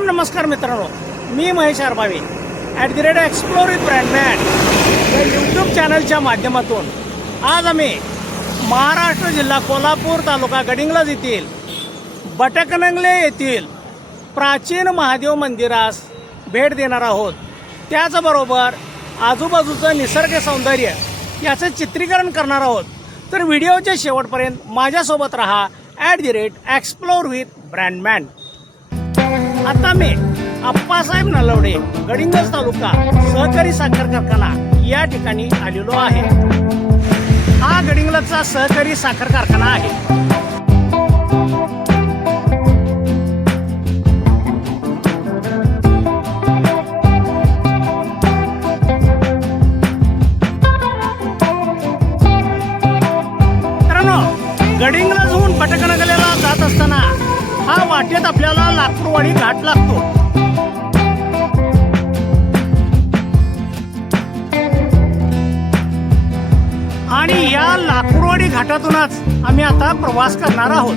नमस्कार मित्रांनो. मी Mahesh Arbave at the rate explore with brandman या यूट्यूब चॅनलच्या माध्यमातून आज आम्ही महाराष्ट्र जिल्हा कोल्हापूर तालुका गडिंग्लज येथील बटकनंगले येथील प्राचीन महादेव मंदिरास भेट देणार आहोत. त्याचबरोबर आजूबाजूचं निसर्ग सौंदर्य याचं चित्रीकरण करणार आहोत. तर व्हिडिओच्या शेवटपर्यंत माझ्यासोबत राहा at the rate explore with brandman आता मी अप्पासाहेब नलवडे गडिंगज तालुका सहकारी साखर कारखाना या ठिकाणी आलेलो आहे. हा गडिंगलजचा सहकारी साखर कारखाना आहे. घाट लागतो. आणि या लाकूडवाडी घाटातूनच आम्ही आता प्रवास करणार आहोत.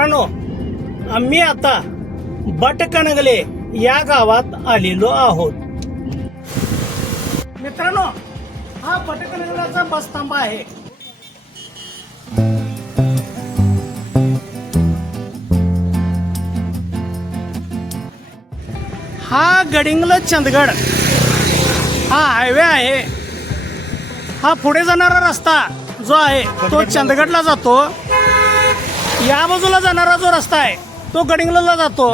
मित्रांनो आम्ही आता बटकणगले या गावात आलेलो आहोत. मित्रांनो हा बटकणगलाचा बस थांबा आहे. हा गडिंगल चंदगड. हा हायवे आहे. हा पुढे जाणारा रस्ता जो आहे तो चंदगडला जातो. या बाजूला जाणारा जो रस्ता आहे तो गडिंगलला जातो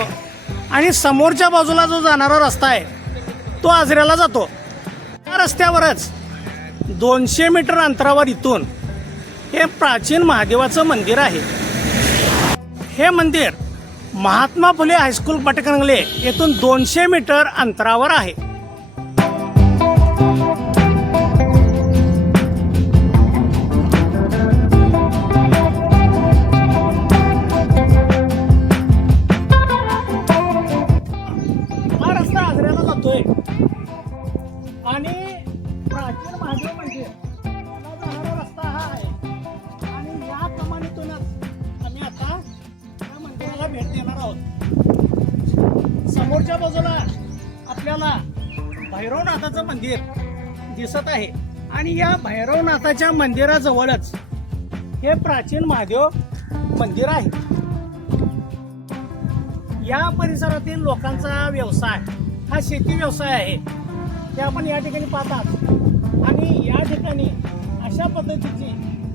आणि समोरच्या बाजूला जो जाणारा रस्ता आहे तो आजऱ्याला जातो. त्या रस्त्यावरच दोनशे मीटर अंतरावर इथून हे प्राचीन महादेवाचं मंदिर आहे. हे मंदिर महात्मा फुले हायस्कूल पटकंगले येथून दोनशे मीटर अंतरावर आहे. भैरवनाथाचं मंदिर दिसत आहे. आणि या भैरवनाथाच्या मंदिराजवळच हे प्राचीन महादेव मंदिर आहे. या परिसरातील लोकांचा व्यवसाय हा शेती व्यवसाय आहे. ते आपण या ठिकाणी पाहतात. आणि या ठिकाणी अशा पद्धतीची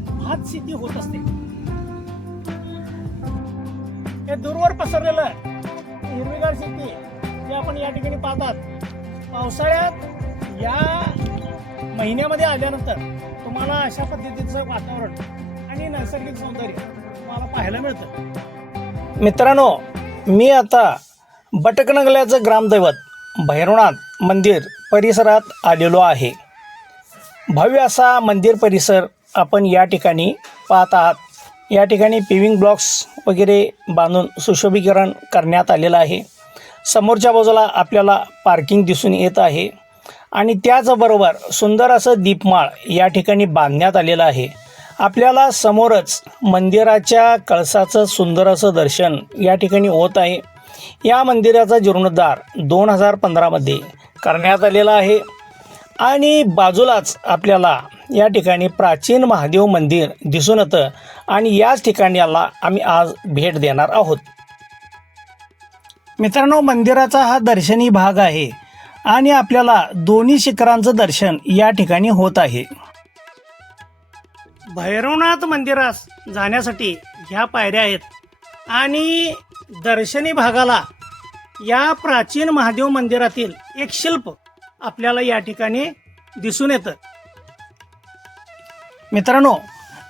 भात शेती होत असते. हे दूरवर पसरलेलं हिरवीगार शेती जे आपण या ठिकाणी पाहतात पावसाळ्यात या महिन्यामध्ये आल्यानंतर तुम्हाला अशा पद्धतीचं वातावरण आणि नैसर्गिक सौंदर्य तुम्हाला पाहायला मिळतं. मित्रांनो मी आता बटकनगल्याचं ग्रामदैवत भैरवनाथ मंदिर परिसरात आलेलो आहे. भव्य असा मंदिर परिसर आपण या ठिकाणी पाहत आहात. या ठिकाणी पिविंग ब्लॉक्स वगैरे बांधून सुशोभीकरण करण्यात आलेलं आहे. समोरच्या बाजूला आपल्याला पार्किंग दिसून येत आहे. आणि त्याचबरोबर सुंदर असं दीपमाळ या ठिकाणी बांधण्यात आलेलं आहे. आपल्याला समोरच मंदिराच्या कळसाचं सुंदर असं दर्शन या ठिकाणी होत आहे. या मंदिराचा जीर्णोद्धार दोन हजार पंधरामध्ये करण्यात आलेला आहे. आणि बाजूलाच आपल्याला या ठिकाणी प्राचीन महादेव मंदिर दिसून येतं. आणि याच ठिकाणाला आम्ही आज भेट देणार आहोत. मित्रांनो मंदिराचा हा दर्शनी भाग आहे आणि आपल्याला दोन्ही शिखरांचं दर्शन या ठिकाणी होत आहे. भैरवनाथ मंदिरास जाण्यासाठी ह्या पायऱ्या आहेत आणि दर्शनी भागाला या प्राचीन महादेव मंदिरातील एक शिल्प आपल्याला या ठिकाणी दिसून येतं. मित्रांनो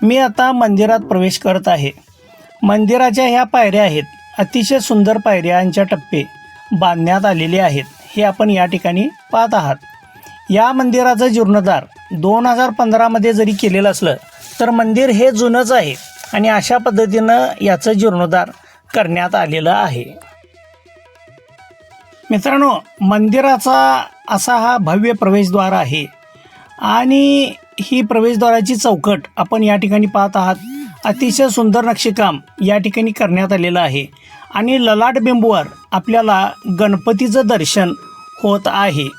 मी आता मंदिरात प्रवेश करत आहे. मंदिराच्या ह्या पायऱ्या आहेत. अतिशय सुंदर पायऱ्यांच्या टप्पे बांधण्यात आलेले आहेत. हे आपण या ठिकाणी पाहत आहात. या मंदिराचं जीर्णोद्धार दोन हजार पंधरामध्ये जरी केलेलं असलं तर मंदिर हे जुनंच आहे आणि अशा पद्धतीनं याचं जीर्णोद्धार करण्यात आलेलं आहे. मित्रांनो मंदिराचा असा हा भव्य प्रवेशद्वार आहे आणि ही प्रवेशद्वाराची चौकट आपण या ठिकाणी पाहत आहात. अतिशय सुंदर नक्षीकाम या ठिकाणी करण्यात आलेलं आहे. आणि ललाट बिंबूवर आपल्याला गणपतीचं दर्शन होत आहे.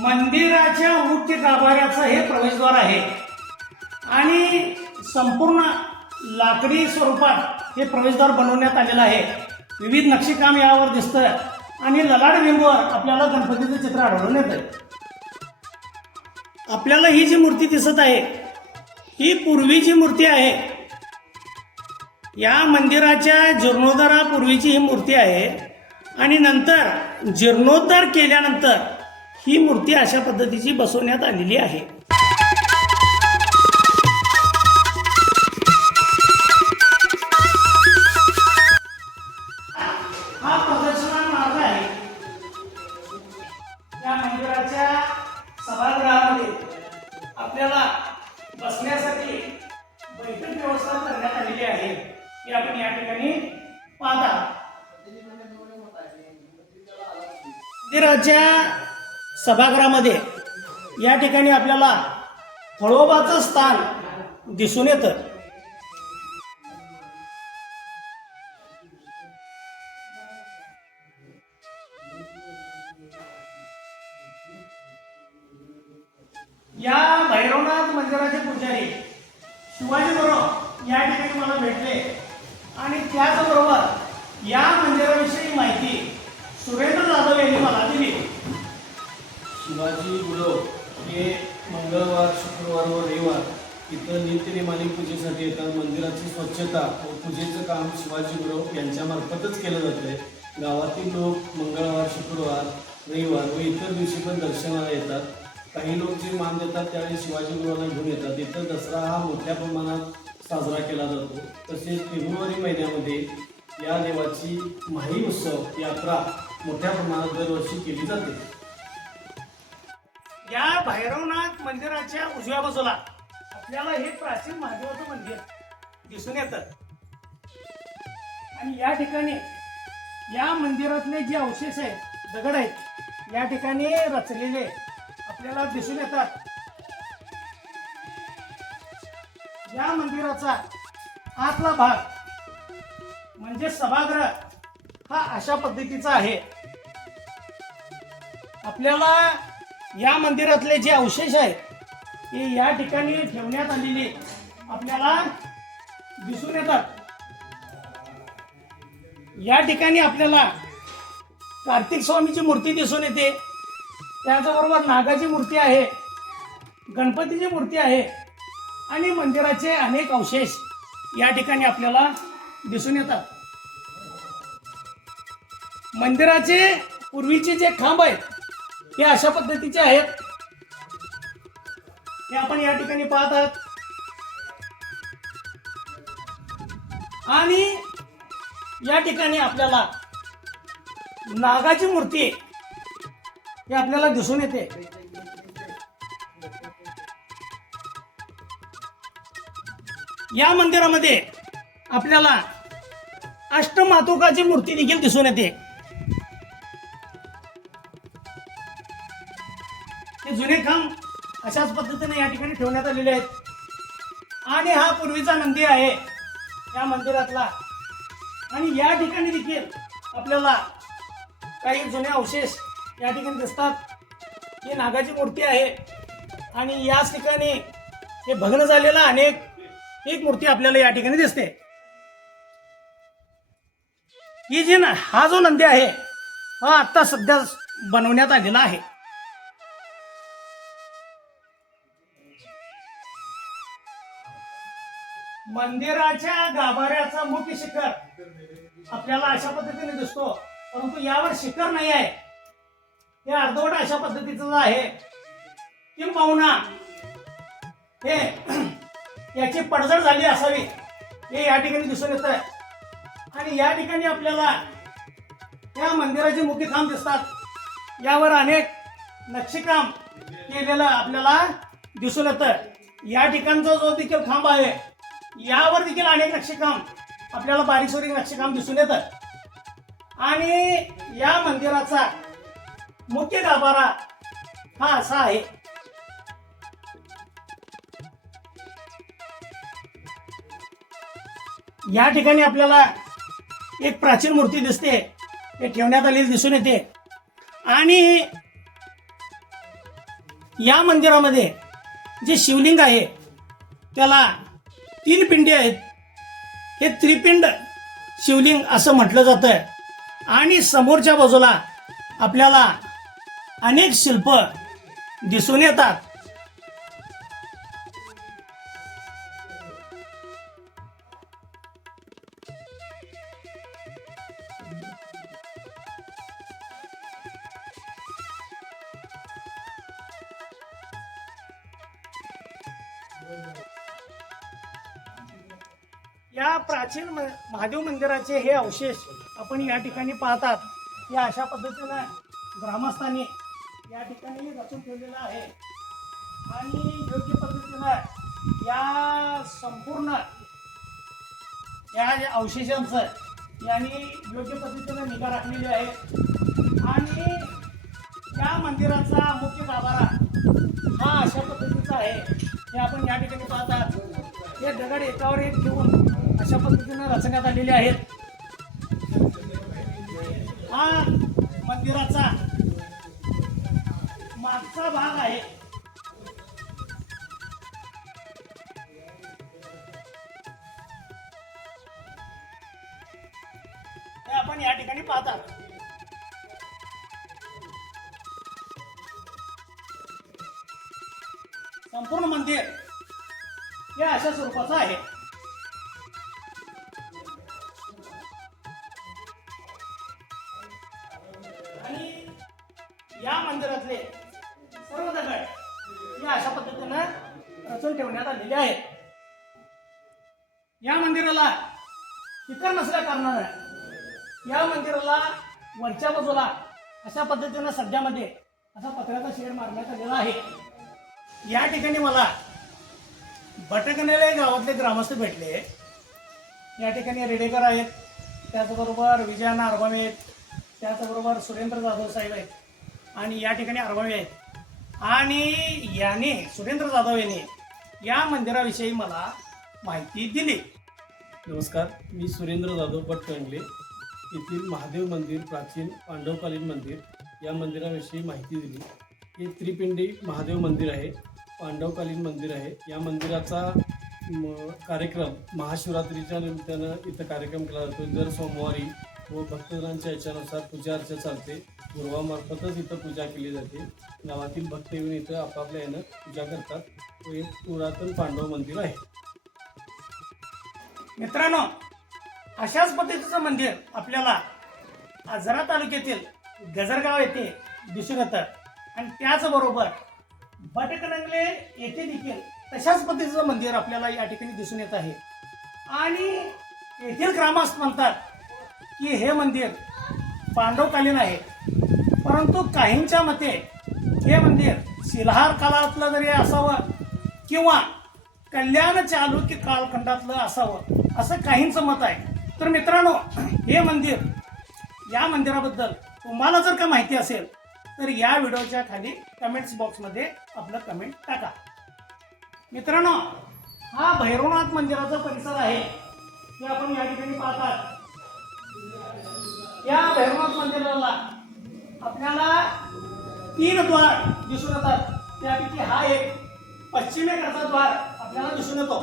मंदिराच्या मुख्य गाभाऱ्याचं हे प्रवेशद्वार आहे. आणि संपूर्ण लाकडी स्वरूपात हे प्रवेशद्वार बनवण्यात आलेलं आहे. विविध नक्षीकाम यावर दिसतं आणि ललाड बिंबूवर आपल्याला गणपतीचं चित्र आढळून येतं आपल्याला ही जी मूर्ती दिसत आहे ही पूर्वीची मूर्ती आहे या मंदिराच्या जीर्णोद्धारापूर्वीची ही मूर्ती आहे आणि नंतर जीर्णोद्धार केल्यानंतर ही मूर्ती अशा पद्धतीची बसवण्यात आलेली आहे. मंदिराच्या सभागृहामध्ये या ठिकाणी आपल्याला फळोबाचं स्थान दिसून येतं. शिवाजी गुरव हे मंगळवार शुक्रवार व रविवार इथं नित्यनेमाने पूजेसाठी येतात. मंदिराची स्वच्छता व पूजेचं काम शिवाजी गुरव यांच्यामार्फतच केलं जातं आहे गावातील लोक मंगळवार शुक्रवार रविवार व इतर दिवशी पण दर्शनाला येतात. काही लोक जे मान देतात त्यावेळी शिवाजी गुरुवांना घेऊन येतात. इथं दसरा हा मोठ्या प्रमाणात साजरा केला जातो. तसेच फेब्रुवारी महिन्यामध्ये या देवाची माही उत्सव यात्रा मोठ्या प्रमाणात दरवर्षी केली जाते. या भैरवनाथ मंदिराच्या उजव्या बाजूला. आपल्याला हे प्राचीन महादेवाचं मंदिर दिसून येतं. आणि या ठिकाणी या मंदिरातले जे अवशेष आहेत दगड आहेत या ठिकाणी रचलेले आपल्याला दिसून येतात. या मंदिराचा आतला भाग म्हणजे सभागृह हा अशा पद्धतीचा आहे. आपल्याला या मंदिरातले जे अवशेष आहेत ते या ठिकाणी ठेवण्यात आलेले आपल्याला दिसून येतात. या ठिकाणी आपल्याला कार्तिक स्वामीची मूर्ती दिसून येते. त्याचबरोबर नागाची मूर्ती आहे गणपतीची मूर्ती आहे आणि मंदिराचे अनेक अवशेष या ठिकाणी आपल्याला दिसून येतात. मंदिराचे पूर्वीचे जे खांब आहेत हे अशा पद्धतीचे आहेत. हे आपण या ठिकाणी पाहत आहात आणि या ठिकाणी आपल्याला नागाची मूर्ती हे आपल्याला दिसून येते. या मंदिरामध्ये आपल्याला अष्टमातुकाची मूर्ती देखील दिसून येते. हे खांब अशाच पद्धतीने या ठिकाणी ठेवण्यात आलेले आहेत. आणि हा पूर्वीचा नंदी आहे या मंदिरातला. आणि या ठिकाणी देखील आपल्याला काही जुने अवशेष या ठिकाणी दिसतात. ही नागाची मूर्ती आहे आणि याच ठिकाणी हे भग्न झालेला अनेक एक मूर्ती आपल्याला या ठिकाणी दिसते. ही जी ना हा जो नंदी आहे हा आता सध्या बनवण्यात आलेला आहे. मंदिराच्या गाभाऱ्याचा मुख्य शिखर. आपल्याला अशा पद्धतीने दिसतो. परंतु यावर शिखर नाही आहे. हे अर्धवट अशा पद्धतीचं आहे. किंबहुना हे याची पडझड झाली असावी. हे या ठिकाणी दिसून येत आहे आणि या ठिकाणी आपल्याला या मंदिराचे मुख्य खांब दिसतात. यावर अनेक नक्षीकाम केलेलं आपल्याला दिसून येतं या ठिकाणचा जो देखील खांब आहे यावर देखील अनेक नक्षीकाम आपल्याला बारीकसारीक नक्षीकाम दिसून येतं. आणि या मंदिराचा मुख्य गाभारा हा असा आहे. या ठिकाणी आपल्याला एक प्राचीन मूर्ती दिसते. ते ठेवण्यात आलेली दिसून येते. आणि या मंदिरामध्ये जे शिवलिंग आहे त्याला तीन पिंडी आहेत. हे त्रिपिंड शिवलिंग असं म्हटलं जातं आणि समोरच्या बाजूला आपल्याला अनेक शिल्प दिसून येतात. या प्राचीन म- महादेव मंदिराचे हे अवशेष आपण या ठिकाणी पाहतात. या अशा पद्धतीनं ग्रामस्थांनी या ठिकाणी रचून ठेवलेलं आहे. आणि योग्य पद्धतीनं या संपूर्ण या ज्या अवशेषांचं यांनी योग्य पद्धतीनं निगा राखलेली आहे. आणि या मंदिराचा मुख्य गाभारा हा अशा पद्धतीचा आहे. हे आपण या ठिकाणी पाहतात. हे दगड एकावर एक ठेवून अशा पद्धतीनं रचण्यात आलेली आहेत. हा मंदिराचा मागचा भाग आहे. हे आपण या ठिकाणी पाहतात. संपूर्ण मंदिर हे अशा स्वरूपाचं आहे. या मंदिरातले सर्व दगड हे अशा पद्धतीनं रचून ठेवण्यात आलेले आहेत. या मंदिराला इतर नसल्या कारणानं या मंदिराला वरच्या बाजूला अशा पद्धतीनं सध्यामध्ये असा पत्र्याचा शेड मारण्यात आलेला आहे. या ठिकाणी मला भटकनेले गावातले ग्रामस्थ भेटले. या ठिकाणी रेडेकर आहेत त्याचबरोबर विजयाना अरबामे आहेत त्याचबरोबर सुरेंद्र जाधव साहेब आहेत. आणि या ठिकाणी अरबामे आहेत. आणि याने सुरेंद्र जाधव याने या मंदिराविषयी मला माहिती दिली. नमस्कार मी सुरेंद्र जाधव पटकंडले येथील महादेव मंदिर प्राचीन पांडवकालीन मंदिर या मंदिराविषयी माहिती दिली. हे त्रिपिंडी महादेव मंदिर आहे पांडवकालीन मंदिर आहे. या मंदिराचा कार्यक्रम महाशिवरात्रीच्या निमित्तानं इथं कार्यक्रम केला जातो. दर सोमवारी व भक्तजनांच्या याच्यानुसार पूजा अर्चा चालते. गुरुवामार्फतच इथं पूजा केली जाते. गावातील भक्त येऊन इथं आपापल्या यानं पूजा करतात. व एक पुरातन पांडव मंदिर आहे. मित्रांनो अशाच पद्धतीचं मंदिर आपल्याला आजरा तालुक्यातील गजरगाव येथे दिसून येतं. आणि त्याचबरोबर बटकनंगले येथे देखील तशाच पद्धतीचं मंदिर आपल्याला या ठिकाणी दिसून येत आहे. आणि येथील ग्रामस्थ म्हणतात की हे मंदिर पांडवकालीन आहे. परंतु काहींच्या मते हे मंदिर शिलहार काळातलं जरी असावं किंवा कल्याण चालुक्य कालखंडातलं असावं असं काहींचं मत आहे. तर मित्रांनो हे मंदिर या मंदिराबद्दल तुम्हाला जर का माहिती असेल तर या व्हिडिओच्या खाली कमेंट्स बॉक्समध्ये आपलं कमेंट टाका. मित्रांनो हा भैरवनाथ मंदिराचा परिसर आहे हे आपण या ठिकाणी पाहतात. या भैरवनाथ मंदिराला आपल्याला तीन द्वार दिसून येतात. त्यापैकी हा एक पश्चिमेकडचा द्वार आपल्याला दिसून येतो.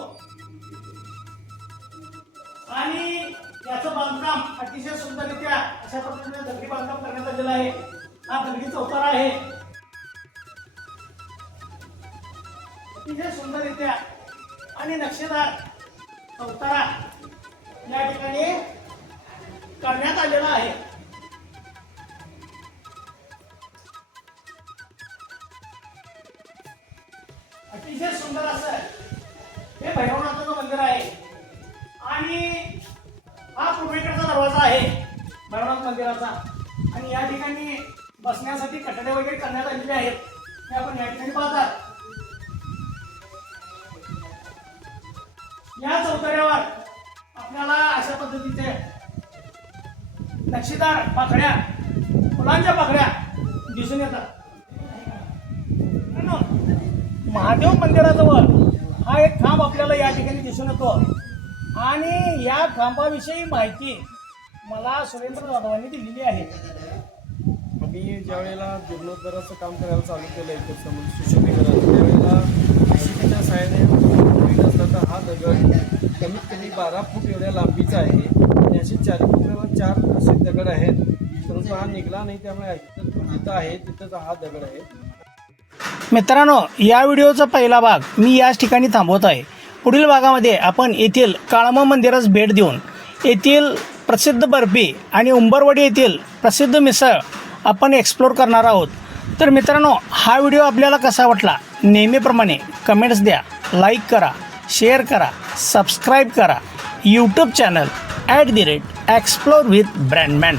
आणि याचं बांधकाम अतिशय सुंदररित्या अशा पद्धतीने दगडी बांधकाम करण्यात आलेलं आहे. हा दगडी चौतारा आहे. अतिशय सुंदररित्या आणि नक्षेदार चौतारा या ठिकाणी करण्यात आलेला आहे. अतिशय सुंदर असं हे भैरवनाथाचं मंदिर आहे. आणि हा पूर्वेकडचा दरवाजा आहे भैरवनाथ मंदिराचा. आणि या ठिकाणी बसण्यासाठी कटडे वगैरे करण्यात आलेले आहेत. हे आपण या ठिकाणी पाहतात या चौतऱ्यावर आपल्याला अशा पद्धतीचे नक्षीदार पाकड्या फुलांच्या पाखड्या दिसून येतात मित्रांनो, महादेव मंदिराजवळ हा एक खांब आपल्याला या ठिकाणी दिसून येतो. आणि या खांबाविषयी माहिती मला सुरेंद्र जाधवांनी दिलेली आहे. मी ज्या वेळेला जीर्णोद्धाराचं काम करायला चालू केलं इथे म्हणजे समोर सुशोभीकरण त्यावेळेला जेसीबीच्या सहाय्याने होईल असला तर हा दगड कमीत कमी बारा फूट एवढ्या लांबीचा आहे. आणि असे चार फुटावर चार असे दगड आहेत. परंतु हा निघाला नाही त्यामुळे इथं जिथं आहे तिथंच हा दगड आहे. मित्रांनो या व्हिडिओचा पहिला भाग मी याच ठिकाणी थांबवत आहे. पुढील भागामध्ये आपण येथील काळमा मंदिरास भेट देऊन येथील प्रसिद्ध बर्फी आणि उंबरवाडी येथील प्रसिद्ध मिसळ आपण एक्सप्लोर करणार आहोत. तर मित्रांनो हा व्हिडिओ आपल्याला कसा वाटला? नेहमीप्रमाणे कमेंट्स द्या लाईक करा शेअर करा सबस्क्राईब करा. YouTube channel at the rate explore with brandman